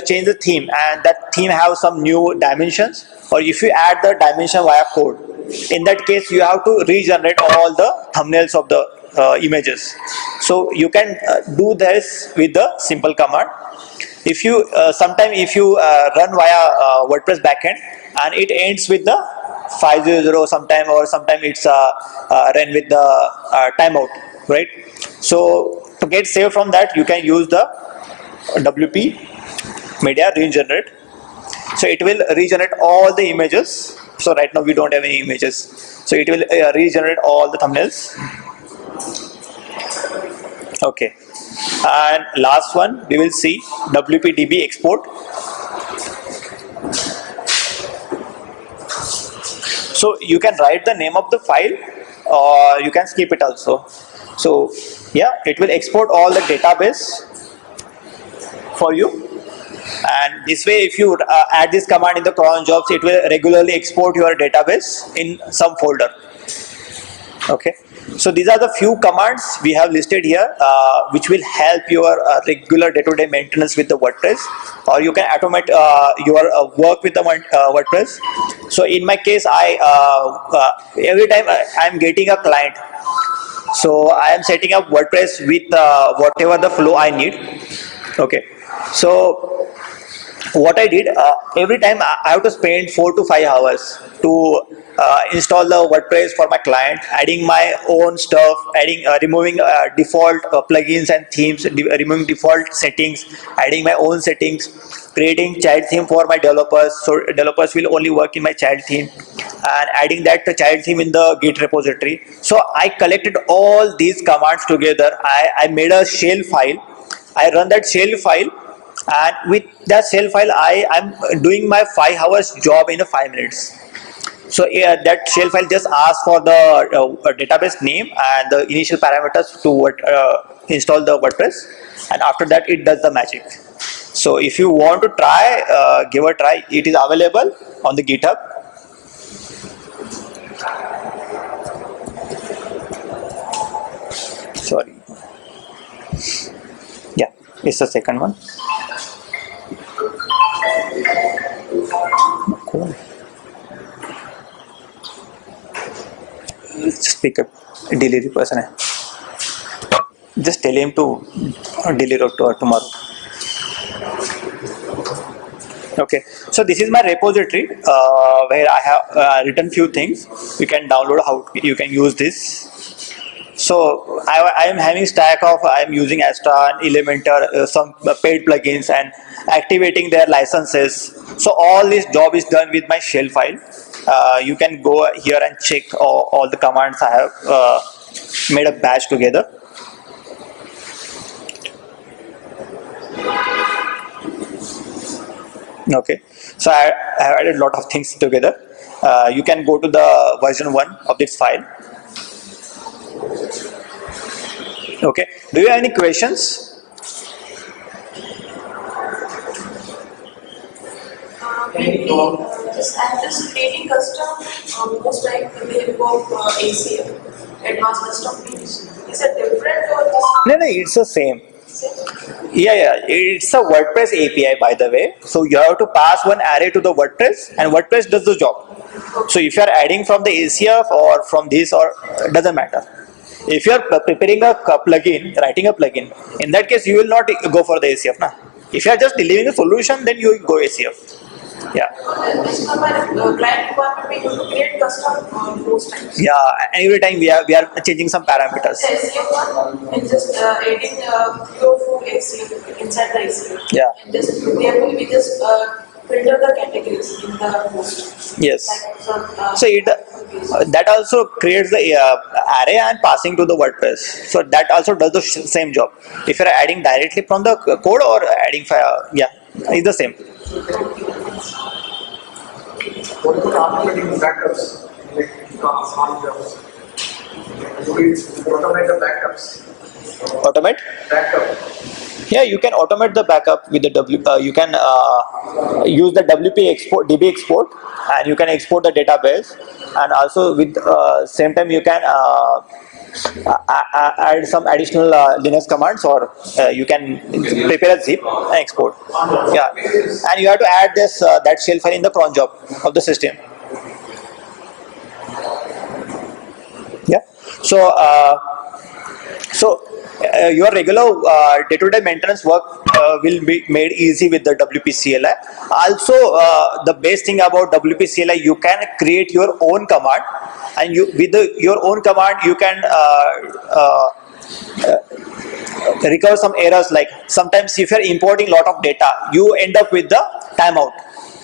change the theme and that theme have some new dimensions, or if you add the dimension via code, in that case you have to regenerate all the thumbnails of the images. So you can do this with the simple command. If you sometime if you run via WordPress backend and it ends with the 500 sometime, or sometime it's run with the timeout, right? So to get saved from that, you can use the WP media regenerate. So it will regenerate all the images. So right now we don't have any images, so it will regenerate all the thumbnails. Okay, and last one we will see WPDB export. So you can write the name of the file or you can skip it also. So yeah, it will export all the database for you. And this way, if you add this command in the cron jobs, it will regularly export your database in some folder. Okay, so these are the few commands we have listed here, which will help your regular day-to-day maintenance with the WordPress, or you can automate your work with the WordPress. So in my case, every time I am getting a client, so I am setting up WordPress with whatever the flow I need. Okay, so what I did, every time I have to spend 4 to 5 hours to install the WordPress for my client, adding my own stuff, removing default plugins and themes, removing default settings, adding my own settings, creating child theme for my developers, so developers will only work in my child theme, and adding that child theme in the Git repository. So I collected all these commands together. I made a shell file. I run that shell file, and with that shell file I'm doing my 5 hours job in 5 minutes. So that shell file just asks for the database name and the initial parameters to install the WordPress, and after that it does the magic. So if you want to try, give a try. It is available on the GitHub. Sorry. Yeah, it's the second one. Cool. Speak up. Delivery person है. Just tell him to deliver tomorrow. Okay, so this is my repository where I have written few things. You can download how you can use this. So I am having stack of, I am using Astra, Elementor, some paid plugins and activating their licenses. So all this job is done with my shell file. You can go here and check all the commands I have made a batch together. Okay, so I have added a lot of things together. You can go to the version 1 of this file. Okay, do you have any questions? Maybe I'm just creating custom most like they involve ACF, advanced custom fields. Is it different or No, it's the same. same? Yeah, it's a WordPress API, by the way. So you have to pass one array to the WordPress, and WordPress does the job. So if you are adding from the ACF or from this, or doesn't matter. If you are preparing a plugin, writing a plugin, in that case you will not go for the ACF, na. If you are just delivering a solution, then you go ACF. Yeah. This for my client requirement, we need to create custom those types. Yeah. Every time we are changing some parameters. The ACF one is just adding flow from ACF inside the ACF. Yeah. And this there will be just filter the categories in the post. Yes. Like, So it that also creates the array and passing to the WordPress. So that also does the same job. If you are adding directly from the code or adding yeah, it's the same. What about automating backups? Like on jobs. Automate the backups. Automate? Backup. Yeah, you can automate the backup with the you can use the WP export, DB export, and you can export the database, and also with same time you can add some additional Linux commands, or you can prepare a zip and export. Yeah, and you have to add this that shell file in the cron job of the system. Yeah, so your regular day-to-day maintenance work will be made easy with the WP-CLI. Also, the best thing about WP-CLI, you can create your own command, and with your own command you can recover some errors. Like sometimes if you are importing lot of data, you end up with the timeout,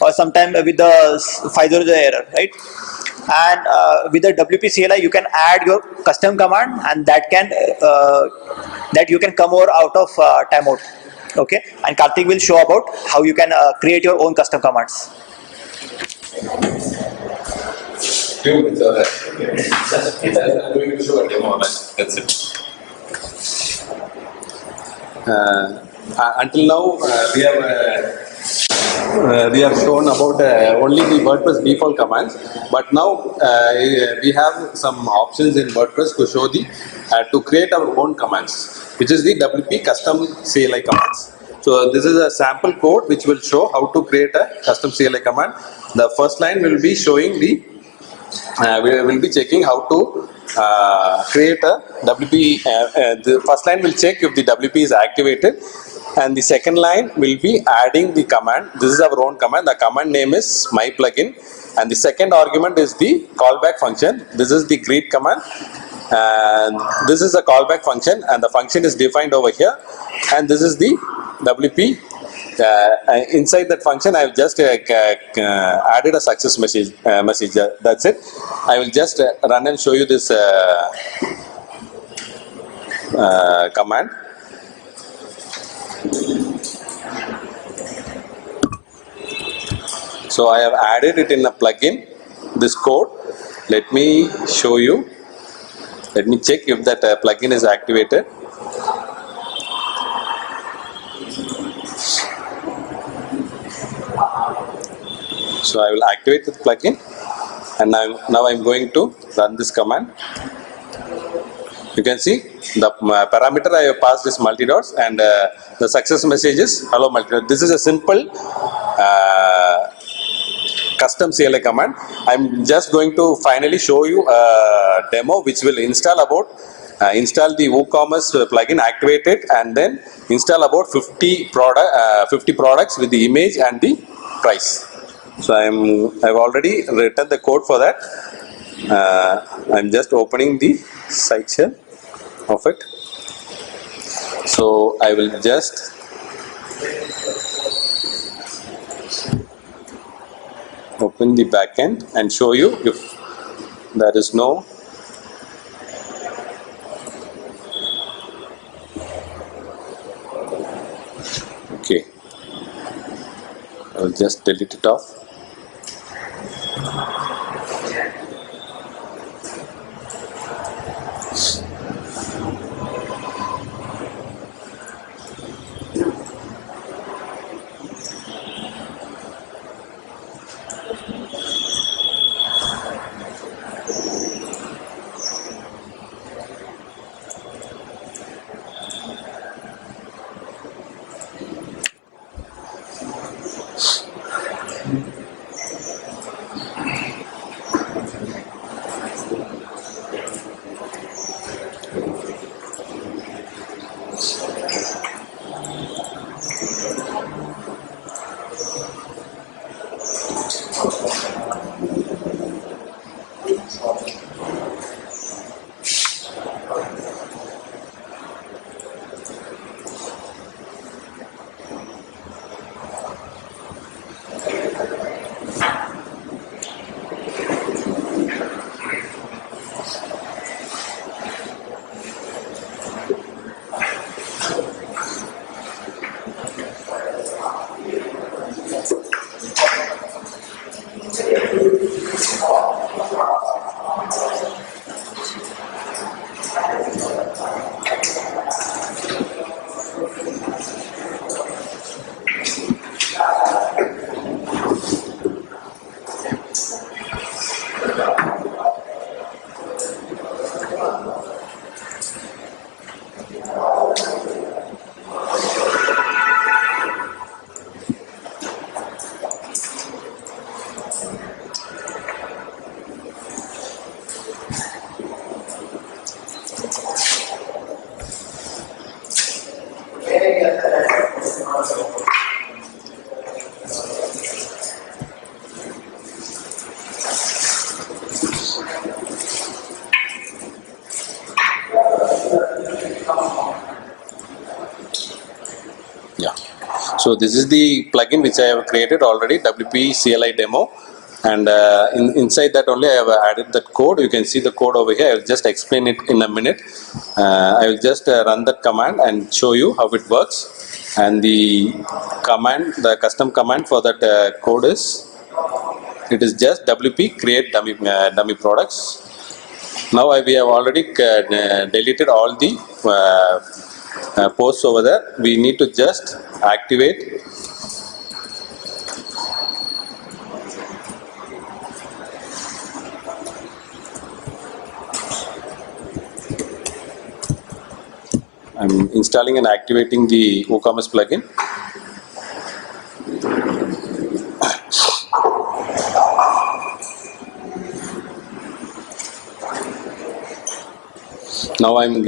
or sometimes with the 500 error, right? And with the WP-CLI you can add your custom command, and that you can come over out of timeout. Okay, and Karthik will show about how you can create your own custom commands. Few minutes are there. I'm going to show a demo. That's it. Until now, we have shown about only the WordPress default commands, but now we have some options in WordPress to show to create our own commands, which is the WP custom CLI commands. So this is a sample code which will show how to create a custom CLI command. The first line will be showing we will be checking how to create a WP. The first line will check if the WP is activated, and the second line will be adding the command. This is our own command. The command name is my plugin, and the second argument is the callback function. This is the greet command, and this is a callback function, and the function is defined over here, and this is the WP. Inside that function, I have just added a success message. That's it. I will just run and show you this command. So I have added it in a plugin, this code. Let me show you. Let me check if that plugin is activated. So I will activate the plugin. And now I'm going to run this command. You can see the parameter I have passed is multi-dots, and the success message is hello multi-dot. This is a simple custom CLI command. I'm just going to finally show you a demo which will install the WooCommerce plugin, activate it, and then install about 50 products with the image and the price. So I've already written the code for that. I'm just opening the site shell of it. So I will just open the backend and show you if there is no okay. I will just delete it off. Yeah. So this is the plugin which I have created already, WP-CLI demo, and inside that only I have added that code. You can see the code over here. I will just explain it in a minute. I will just run that command and show you how it works. And the command, the custom command for that code is, it is just WP create dummy products. Now we have already deleted all the posts over there. We need to just activate I'm installing and activating the WooCommerce plugin. Now I'm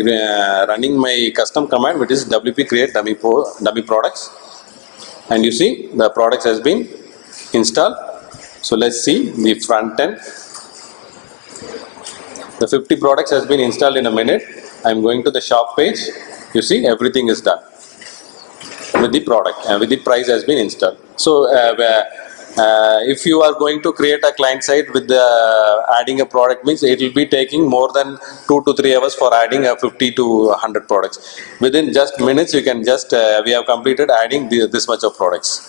running my custom command, which is WP create dummy products, and you see the products has been installed. So let's see the front end. The 50 products has been installed in a minute. I'm going to the shop page. You see everything is done with the product and with the price has been installed. So if you are going to create a client site with adding a product, means it will be taking more than 2 to 3 hours for adding 50 to 100 products. Within just minutes you can just we have completed adding this much of products.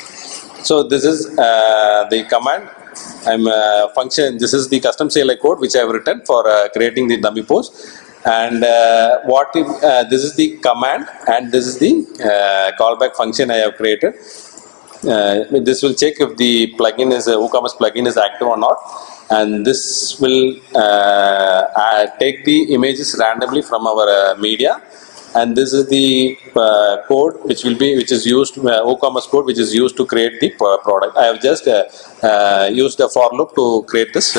So this is the command. This is the custom CLI code which I have written for creating the dummy post. And this is the command, and this is the callback function I have created. This will check if the plugin is WooCommerce plugin is active or not, and this will take the images randomly from our media. And this is the code which is used, WooCommerce code which is used to create the product. I have just used a for loop to create this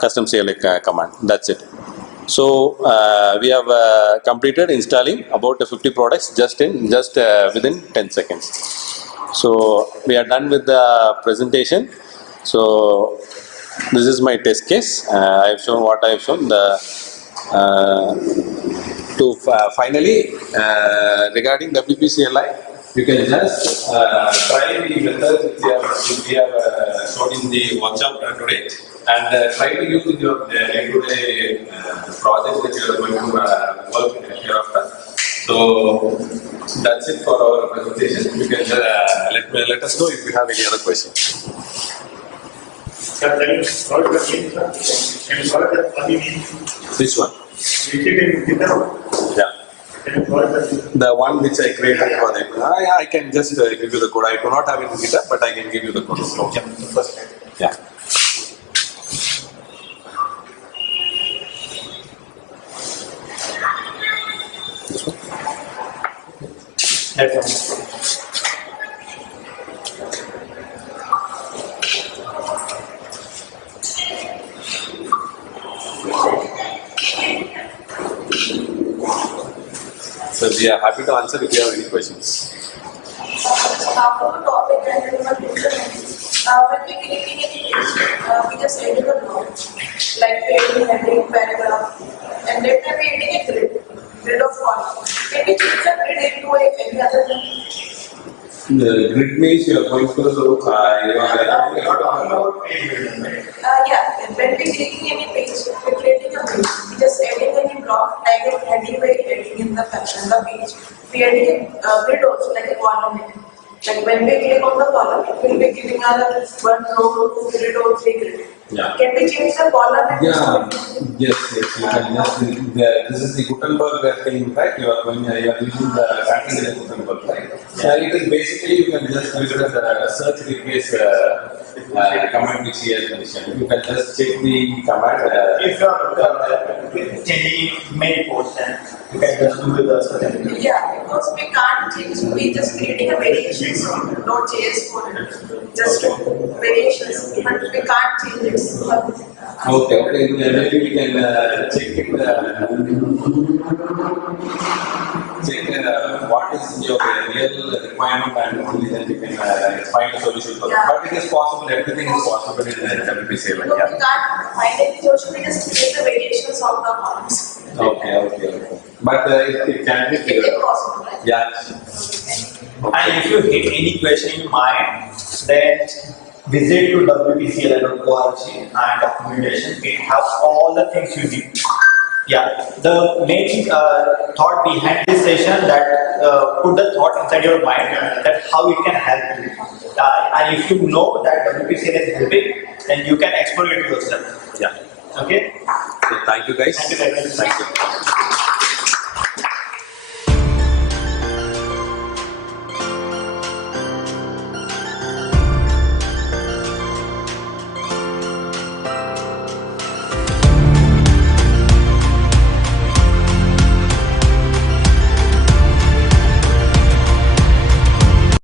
custom CLI command. That's it. So we have completed installing about 50 products just within 10 seconds. So we are done with the presentation. So this is my test case. I have shown what I have shown. Finally, regarding WP-CLI, you can just try the method which we have shown in the workshop today, and try to use in your day-to-day project that you are going to work hereafter. So that's it for our presentation. You can let us know if you have any other questions. Sir, can you solve the game, sir? Can you solve the funny game? Which one? We did it in GitHub. Yeah. Can you solve The one which I created for them. I can just give you the code. I do not have it in GitHub, but I can give you the code. Okay, first. Yeah. That's all. So we are happy to answer if you have any questions. After the topic and then when we create any page, we just edit a block, like creating heading, paragraph, and then we edit a grid of column. Can we change the grid into any other thing? The grid means you are going to the Yeah, when we creating any page, we creating a page, we just adding any block, like a heading by heading in the page. We adding a grid also, like a column. Like when we click on the column, it will be giving us one row, two grid or three grid. Yeah. Can we change the column? Yeah. Yes. You can just. This is the Gutenberg thing, right? You are using the pattern in the Gutenberg, right? So it is basically you can just use it as a search replace command which he has mentioned. You can just check the command. If you are changing many posts, then you can just do the search. Yeah, because we can't change, we just creating a variations, no JS code, just variations, but we can't change it. Okay. Maybe we can check it. Check what is your real requirement, and only then you can find a solution for that. But it is possible. Everything is possible in WP-CLI. No, we can't find any solution, we just create the variations of the columns. Okay. But it can be It figured is out. possible, right? Yeah. And if you hit any question in mind, then visit to WP-CLI.org and documentation. It has all the things you need. Yeah, the main thought behind this session that put the thought inside your mind that how it can help you. And if you know that WP-CLI is helping, then you can explore it yourself. Yeah. Okay? So thank you guys. Thank you very much. Thank you.